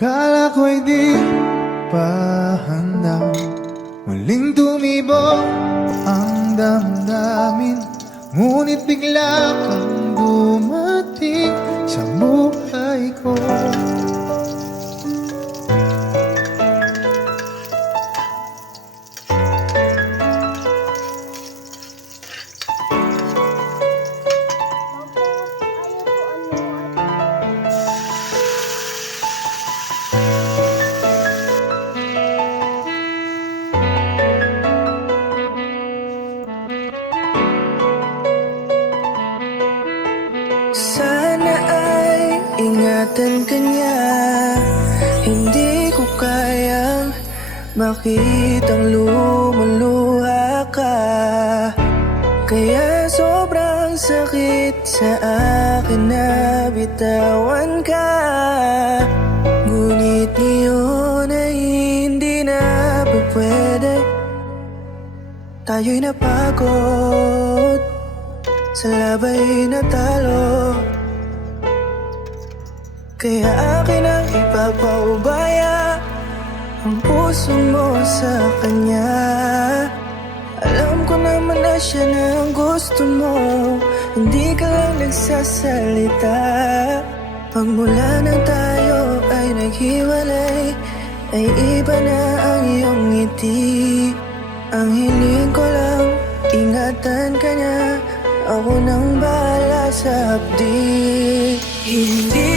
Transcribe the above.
Kala ko'y di pa handa, muling tumibok ang damdamin. Ngunit bigla kang dumating sa buhay ko. Sana ay ingatan ka niya. Hindi ko kayang makitang lumuluha ka. Kaya sobrang sakit sa akin na bitawan ka. Ngunit ngayon ay hindi na pwede. Tayo'y napagod, sa labay natalo. Kaya akin ang ipapaubaya ang puso mo sa kanya. Alam ko naman na siya na ang gusto mo, hindi ka lang nagsasalita. Pagmula nang tayo ay naghiwalay, ay iba na ang iyong ngiti. Ang hiling ko lang, ingatan ka niya. Ako nang bahala sa hapdi. Hindi